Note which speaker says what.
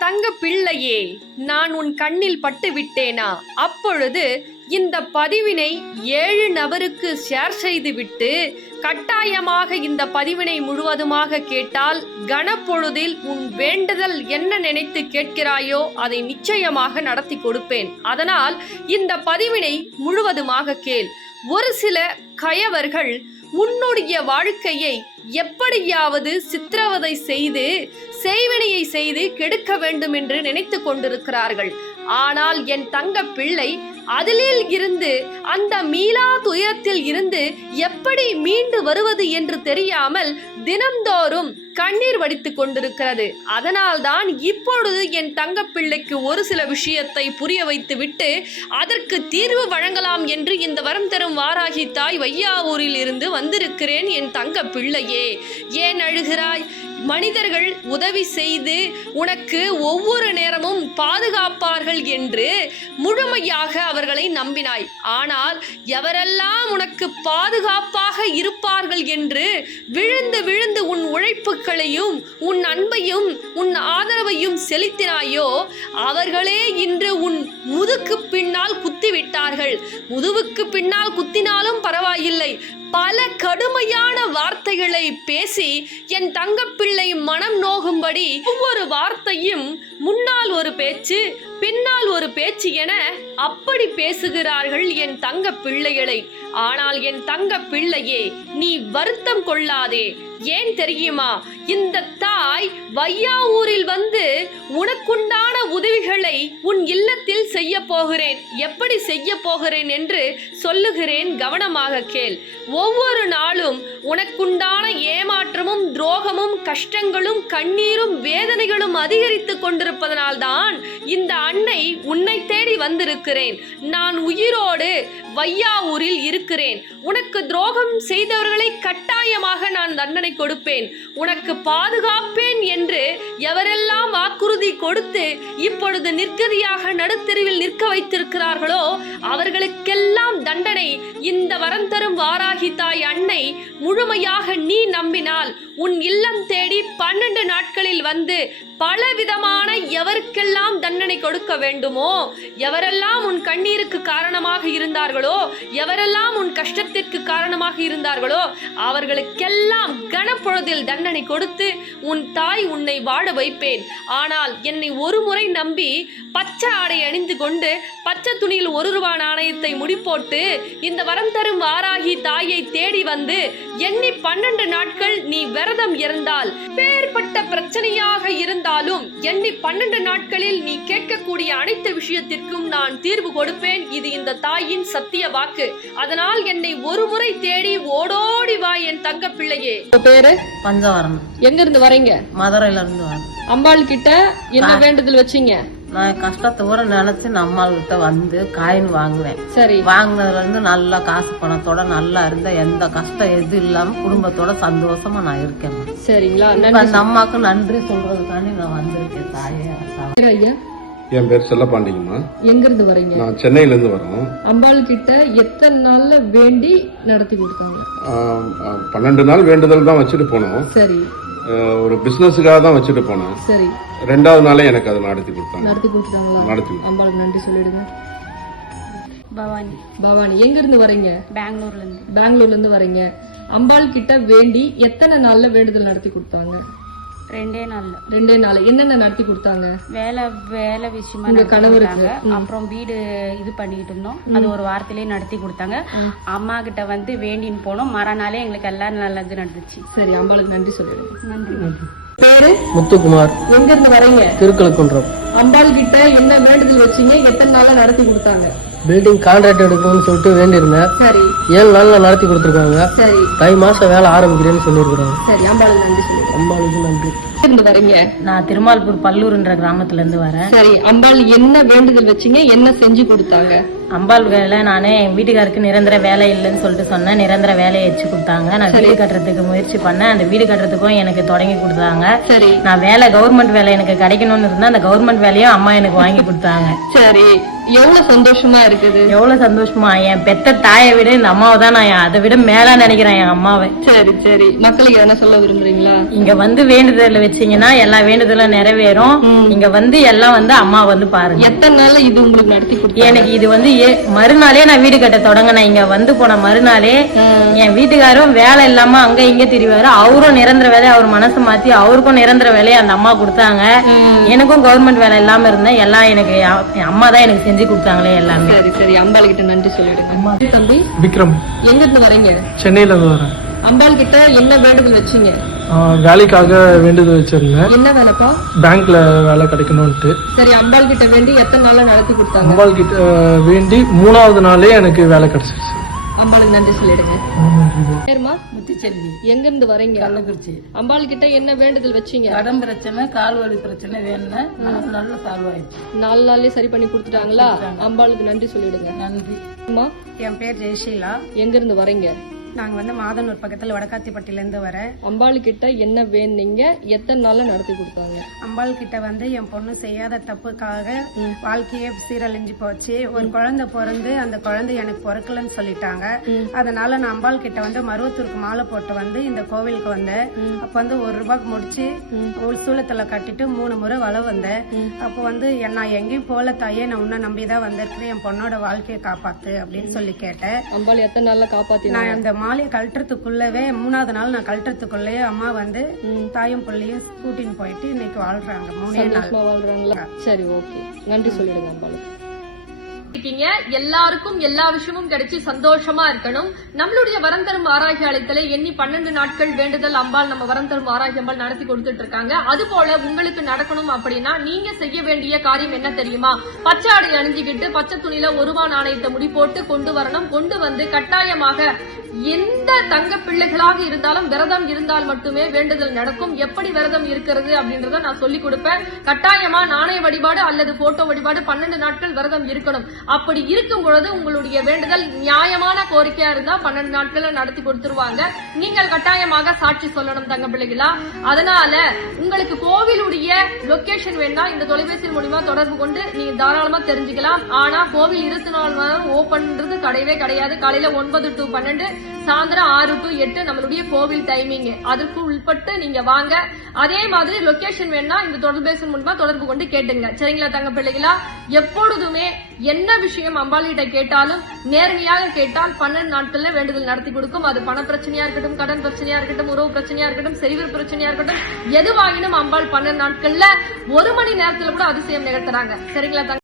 Speaker 1: தங்க பிள்ளையே, நான் உன் கண்ணில் பட்டு விட்டேனா? அப்பொழுது இந்த பதிவினை 7 நபருக்கு ஷேர் செய்துவிட்டு கட்டாயமாக இந்த பதிவினை முழுவதுமாக கேட்டால் கணப்பொழுதில் உன் வேண்டுதல் என்ன நினைத்து கேட்கிறாயோ அதை நிச்சயமாக நடத்தி கொடுப்பேன். அதனால் இந்த பதிவினை முழுவதுமாக கேள். ஒரு சில கயவர்கள் உன்னுடைய வாழ்க்கையை எப்படியாவது சித்திரவதை செய்து செய்வினையை செய்து கெடுக்க வேண்டும் என்று நினைத்து கொண்டிருக்கிறார்கள். ஆனால் என் தங்க பிள்ளை அதிலில் இருந்து, அந்த மீளா துயரத்தில் இருந்து எப்படி மீண்டு வருவது என்று தெரியாமல் தினம்தோறும் கண்ணீர் வடித்து கொண்டிருக்கிறது. அதனால்தான் இப்பொழுது என் தங்க பிள்ளைக்கு ஒரு சில விஷயத்தை புரிய வைத்து விட்டு அதற்கு தீர்வு வழங்கலாம் என்று இந்த வரம் தரும் வாராகி தாய் வையாவூரில் இருந்து வந்திருக்கிறேன். என் தங்க பிள்ளையே, ஏன் அழுகிறாய்? மனிதர்கள் உதவி செய்து உனக்கு ஒவ்வொரு நேரமும் பாதுகாப்பார்கள் என்று முழுமையாக அவர்களை நம்பினாய். ஆனால் எவரெல்லாம் உனக்கு பாதுகாப்பாக இருப்பார்கள் என்று விழுந்து விழுந்து உன் உழைப்புகளையும் உன் அன்பையும் உன் ஆதரவையும் செலுத்தினாயோ அவர்களே இன்று உன் முதுக்கு பின்னால் குத்திவிட்டார்கள். முதுகுக்கு பின்னால் குத்தினாலும் பரவாயில்லை, பல கடுமையான வார்த்தைகளை பேசி என் தங்கப்பிள்ளை மனம் நோகும்படி ஒவ்வொரு வார்த்தையும் முன்னால் ஒரு பேச்சு பின்னால் ஒரு பேச்சு என அப்படி பேசுகிறார்கள் என் தங்க பிள்ளைகளை. ஆனால் என் தங்க பிள்ளையே, நீ வருத்தம் கொள்ளாதே. ஏன் தெரியுமா? இந்த தாய் வையாவூரில் வந்து உனக்குண்டான உதவிகளை உன் இல்லத்தில் செய்ய போகிறேன். எப்படி செய்ய போகிறேன் என்று சொல்லுகிறேன், கவனமாக கேள். ஒவ்வொரு நாளும் உனக்குண்டான ஏமாற்றமும் துரோகமும் கஷ்டங்களும் கண்ணீரும் வேதனைகளும் அதிகரித்து கொண்டிருப்பதனால்தான் இந்த அன்னை உன்னை தேடி வந்திருக்கிறேன். நான் உயிரோடு வையாவூரில் இருக்கிறேன். உனக்கு துரோகம் செய்தவர்களை கட்டாயமாக நான் தண்டனை கொடுப்பேன், உனக்கு பாதுகாப்பேன் என்று எவரெல்லாம் வாக்குறுதி கொடுத்து இப்பொழுது நிர்கதியாக நடுத்தெருவில் நிற்க வைத்திருக்கிறார்களோ அவர்களுக்கெல்லாம் தண்டனை இந்த வரம் தரும் வாராகி தாய் அன்னை முழுமையாக நீ நம்பினால் உன் இல்லம் தேடி 12 நாட்களில் வந்து பலவிதமான எவருக்கெல்லாம் தண்டனை கொடுக்க வேண்டுமோ, எவரெல்லாம் உன் கண்ணீருக்கு காரணமாக இருந்தார்களோ, எவரெல்லாம் உன் கஷ்டத்திற்கு காரணமாக இருந்தார்களோ அவர்களுக்கெல்லாம் கணப்பொழுதில் தண்டனை கொடுத்து உன் தாய் உன்னை வாழ வைப்பேன். ஆனால் என்னை ஒரு முறை நம்பி பச்சை ஆடை அணிந்து கொண்டு பச்சை துணியில் 1 ரூபாய் நாணயத்தை முடிப்போட்டு இந்த வரம் தரும் வாராகி தாயை தேடி வந்து எண்ணி 12 நாட்கள் நீ விரதம் இருந்தால் வேறுபட்ட பிரச்சனையாக இருந்தாலும் எண்ணி 12 நாட்களில் நீ கேட்கக்கூடிய அனைத்து விஷயத்திற்கும் நான் தீர்வு கொடுப்பேன். இது இந்த தாயின் சத்திய வாக்கு. அதனால் என்னை ஒரு முறை தேடி ஓடோடி வா என் தங்க பிள்ளையே.
Speaker 2: பேரு
Speaker 3: பஞ்சவரம்.
Speaker 2: எங்க இருந்து வரீங்க?
Speaker 3: மதுரையில இருந்து வரேன்.
Speaker 2: அம்பாள் கிட்ட என்ன வேண்டுதல் வச்சீங்க?
Speaker 3: நான் கஷ்டத்தை ஊற நினைச்சு அம்மாள் கிட்ட வந்து காயின் வாங்குவேன்.
Speaker 2: சரி,
Speaker 3: வாங்கினதுல இருந்து நல்லா காசு பணத்தோட நல்லா இருந்த, எந்த கஷ்டம் எது இல்லாம குடும்பத்தோட சந்தோஷமா நான் இருக்கேன்.
Speaker 2: சரிங்களா?
Speaker 3: அந்த அம்மாக்கு நன்றி சொல்றதுக்காண்டி நான் வந்திருக்கேன் தாயே.
Speaker 2: ஐயா,
Speaker 4: என் பேர் செல்லப்பாண்டிங்கம்மா.
Speaker 2: எங்க இருந்து வரீங்க?
Speaker 4: நான் சென்னையில இருந்து வரோம்.
Speaker 2: அம்பாள் கிட்ட எத்தனை நாள்ல வேண்டி நடத்தி கொடுத்தாங்க?
Speaker 4: 12 நாள் வேண்டுதல் தான் வச்சுட்டு போனோம்.
Speaker 2: சரி,
Speaker 4: ஒரு பிசினஸுக்காக தான் வச்சுட்டு போனேன்.
Speaker 2: சரி,
Speaker 4: 2வது நாளே எனக்கு அதை நடத்தி கொடுத்தாங்க.
Speaker 2: நடத்தி கொடுத்தாங்களா?
Speaker 4: நடத்தி.
Speaker 2: அம்பாளுக்கு நன்றி சொல்லிடுங்க.
Speaker 5: பவானி.
Speaker 2: பவானி, எங்க இருந்து வரீங்க?
Speaker 5: பெங்களூர்ல இருந்து.
Speaker 2: பெங்களூர்ல இருந்து வரீங்க. அம்பாள் கிட்ட வேண்டி எத்தனை நாள்ல வேண்டுதல் நடத்தி கொடுத்தாங்க?
Speaker 5: 2 நாள்ல.
Speaker 2: 2 நாள். என்னென்ன நடத்தி கொடுத்தாங்க?
Speaker 5: வேலை விஷயமா
Speaker 2: உங்க கணவருக்கு.
Speaker 5: அப்புறம் வீடு இது பண்ணிட்டு இருந்தோம், அது ஒரு வாரத்திலேயே நடத்தி கொடுத்தாங்க. அம்மா கிட்ட வந்து வேண்டின்னு போனோம், மறுநாளே எங்களுக்கு எல்லாம் நல்லது நடந்துச்சு.
Speaker 2: சரி, அம்பாளுக்கு நன்றி சொல்லிடுங்க.
Speaker 5: நன்றி.
Speaker 2: பேரு
Speaker 6: முத்துக்குமார்.
Speaker 2: எங்க இருந்து வரீங்க?
Speaker 6: திருக்கழுக்குன்றம்.
Speaker 2: அம்பாள் கிட்ட என்ன வேண்டுதல் வச்சீங்க? எத்தனை நாளா நடத்தி கொடுத்தாங்க?
Speaker 6: பில்டிங் கான்ட்ராக்ட் எடுக்கணும்னு சொல்லிட்டு வேண்டியிருந்தேன்.
Speaker 2: சரி,
Speaker 6: 7 நாள்ல நடத்தி கொடுத்துருக்காங்க.
Speaker 2: சரி,
Speaker 6: தை மாசம் வேலை ஆரம்பிக்கிறேன்னு சொல்லியிருக்கிறாங்க.
Speaker 2: சரி, அம்பாளுக்கு நன்றி சொல்லுங்க.
Speaker 6: அம்பாளுக்கு நன்றி.
Speaker 2: இருந்து வரீங்க?
Speaker 3: நான் திருமால்பூர் பல்லூர்ன்ற கிராமத்துல இருந்து வரேன்.
Speaker 2: சரி, அம்பாள் என்ன வேண்டுதல் வச்சீங்க? என்ன செஞ்சு கொடுத்தாங்க?
Speaker 3: அம்பாள் வேலை நானே என் வீட்டுக்காருக்கு நிரந்தர வேலை இல்லைன்னு சொல்லிட்டு சொன்னேன். நிரந்தர வேலையை வச்சு கொடுத்தாங்க. நான் வீடு கட்டுறதுக்கு முயற்சி பண்ணேன். அந்த வீடு கட்டுறதுக்கும் எனக்கு தொடங்கி கொடுத்தாங்க.
Speaker 2: சரி,
Speaker 3: நான் கவர்மெண்ட் வேலை எனக்கு கிடைக்கணும்னு இருந்தா அந்த கவர்மெண்ட் வேலையும் அம்மா எனக்கு வாங்கி கொடுத்தாங்க.
Speaker 2: சரி, எவ்வளவு சந்தோஷமா இருக்குது.
Speaker 3: எவ்வளவு சந்தோஷமா, என் பெத்த தாயை விட இந்த அம்மாவை தான் நான் அதை விட மேல நினைக்கிறேன் என் அம்மாவை.
Speaker 2: சரி சரி, மக்களுக்கு என்ன சொல்ல விரும்புறீங்களா?
Speaker 3: இங்க வந்து வேண்டுதல் வச்சீங்கன்னா எல்லா வேண்டுதலும் நிறைவேறும். இங்க வந்து எல்லாம் வந்து அம்மா வந்து பாருங்க.
Speaker 2: எத்தனை நாள் இது உங்களுக்கு நடத்தி கொடுத்து?
Speaker 3: எனக்கு இது வந்து மறுநாளே நான் வீடு கட்ட தொடங்கினேன். இங்க வந்து போன மறுநாளே என் வீட்டுக்காரும் வேலை இல்லாம அங்க இங்க திரிவாரு. அவரும் நிரந்தர வேலையை அவர் மனசு மாத்தி அவருக்கும் நிரந்தர வேலையை அந்த அம்மா கொடுத்தாங்க. எனக்கும் கவர்மெண்ட் வேலை இல்லாம இருந்தேன். எல்லாம் எனக்கு என் அம்மா தான் எனக்கு செஞ்சு கொடுத்தாங்களே எல்லாமே.
Speaker 2: சரி சரி, அம்பாள் கிட்ட நன்றி சொல்லிடுங்க. தம்பி
Speaker 7: விக்ரம்,
Speaker 2: எங்க இருந்து வரீங்க?
Speaker 7: சென்னையில இருந்து வரேன்.
Speaker 2: அம்பாள் கிட்ட என்ன வேண்டுதல் வச்சீங்க?
Speaker 7: வேலைக்காக வேண்டுதல் வச்சிருந்தேன்.
Speaker 2: என்ன வேலைப்பா?
Speaker 7: பேங்க்ல வேலை கிடைக்கணும்ட்டு.
Speaker 2: சரி, அம்பாள் கிட்ட வேண்டி எத்தனை நாளா நடத்தி கொடுத்தாங்க?
Speaker 7: அம்பாள் கிட்ட வேண்டி 3வது நாளே எனக்கு வேலை கிடைச்சிருச்சு.
Speaker 2: அம்பாளுக்கு நன்றி சொல்லிடுங்க.
Speaker 3: பேருமா முத்துச்செல்வி.
Speaker 2: எங்க இருந்து வரீங்க?
Speaker 3: கள்ளக்குறிச்சி.
Speaker 2: அம்பாள் கிட்ட என்ன வேண்டுதல் வச்சீங்க?
Speaker 3: கடன் பிரச்சனை, கால் வலி பிரச்சனை வேணும்னா நல்ல சால்வ் ஆயிடுச்சு.
Speaker 2: 4 நாள்லயே சரி பண்ணி கொடுத்துட்டாங்களா? அம்பாளுக்கு நன்றி சொல்லிடுங்க.
Speaker 3: நன்றி.
Speaker 2: அம்மா,
Speaker 5: என் பேர் ஜெயசீலா.
Speaker 2: எங்க இருந்து வரீங்க?
Speaker 5: நாங்க வந்து மாதனூர் பக்கத்துல வடக்காத்திப்பட்டில இருந்து வரேன்.
Speaker 2: அம்பாள் கிட்ட என்ன வேணுங்க? எத்தனை நாள்ல நடத்தி கொடுத்தாங்க?
Speaker 5: அம்பாள் கிட்ட வந்து என் பொண்ணு செய்யாத தப்புக்காக வாழ்க்கையே சீரழிஞ்சு போச்சு. ஒரு குழந்தை பிறந்து அந்த குழந்தை எனக்கு பிறக்கலன்னு சொல்லிட்டாங்க. அதனால நான் அம்பாள் கிட்ட வந்து மருவத்தூருக்கு மாலை போட்டு வந்து இந்த கோவிலுக்கு வந்தேன். அப்ப வந்து 1 ரூபாய்க்கு முடிச்சு ஒரு சூளத்துல கட்டிட்டு 3 முறை வள வந்தேன். அப்ப வந்து நான் எங்கேயும் போல தாயே, நான் உன்னை நம்பிதான் வந்திருக்கிறேன், என் பொண்ணோட வாழ்க்கையை காப்பாத்து அப்படின்னு சொல்லி கேட்டேன்.
Speaker 2: அம்பாள் எத்தனை நாள்ல காப்பாத்தி?
Speaker 5: நான் அந்த மாலையை கழட்டுறதுக்குள்ளவே 3வது நாள் நான் கழட்டுறதுக்குள்ளேயே அம்மா வந்து தாயும் பிள்ளையும் கூட்டின்னு போயிட்டு இன்னைக்கு வாழ்றாங்க. 3 நாள்
Speaker 2: வாழ்றாங்களா? சரி, ஓகே, நன்றி சொல்லிடுங்க அம்பாளுக்கு.
Speaker 1: இருக்கீங்க. எல்லாருக்கும் எல்லா விஷயமும் கிடைச்சி சந்தோஷமா இருக்கணும். நம்மளுடைய வரம் தரும் ஆராய்ச்சி ஆலயத்துல எண்ணி 12 நாட்கள் வேண்டுதல் அம்பாள் நம்ம வரம் தரும் ஆராய்ச்சி அம்பாள் நடத்தி கொடுத்துட்டு இருக்காங்க. அது போல உங்களுக்கு நடக்கணும் அப்படின்னா நீங்க செய்ய வேண்டிய காரியம் என்ன தெரியுமா? பச்சை ஆடை அணிஞ்சுக்கிட்டு பச்சை துணியில 1 ரூபா நாணயத்தை முடி போட்டு கொண்டு வரணும். கொண்டு வந்து கட்டாயமாக எந்த தங்க பிள்ளைகளாக இருந்தாலும் விரதம் இருந்தால் மட்டுமே வேண்டுதல் நடக்கும். எப்படி விரதம் இருக்கிறது அப்படின்றத நான் சொல்லி கொடுப்பேன். கட்டாயமா நாணய வழிபாடு அல்லது போட்டோ வழிபாடு 12 நாட்கள் விரதம் இருக்கணும். அப்படி இருக்கும் பொழுது உங்களுடைய வேண்டுதல் நியாயமான கோரிக்கையா இருந்தா 12 நாட்கள் நடத்தி கொடுத்துருவாங்க. நீங்கள் கட்டாயமாக சாட்சி சொல்லணும் தங்க பிள்ளைகளா. அதனால உங்களுக்கு கோவிலுடைய லொகேஷன் வேணா இந்த தொலைபேசி மூலமா தொடர்பு கொண்டு நீங்க தாராளமா தெரிஞ்சுக்கலாம். ஆனா கோவில் 24 மணி நேரம் ஓபன்றது கிடையவே கிடையாது. காலையில 9 to 12, சாயந்தரம் 6 to 8 நம்மளுடைய கோவில் டைமிங். அதற்கு உட்பட்டு நீங்க வாங்க. அதே மாதிரி லொகேஷன் வேணா இந்த தொலைபேசி மூலமா தொடர்பு கொண்டு கேட்டுங்க. சரிங்களா தங்க பிள்ளைகளா? எப்பொழுதுமே என்ன விஷயம் அம்பாளிகிட்ட கேட்டாலும் நேரடியாக கேட்டால் 12 நாட்கள்ல வேண்டுதல் நடத்தி கொடுக்கும். அது பண பிரச்சனையா இருக்கட்டும், கடன் பிரச்சனையா இருக்கட்டும், உறவு பிரச்சனையா இருக்கட்டும், செறிவு பிரச்சனையா இருக்கட்டும், எதுவாகினும் அம்பாள் 12 நாட்கள்ல 1 மணி நேரத்துல கூட அதிசயம் நிகழ்த்துறாங்க. சரிங்களா?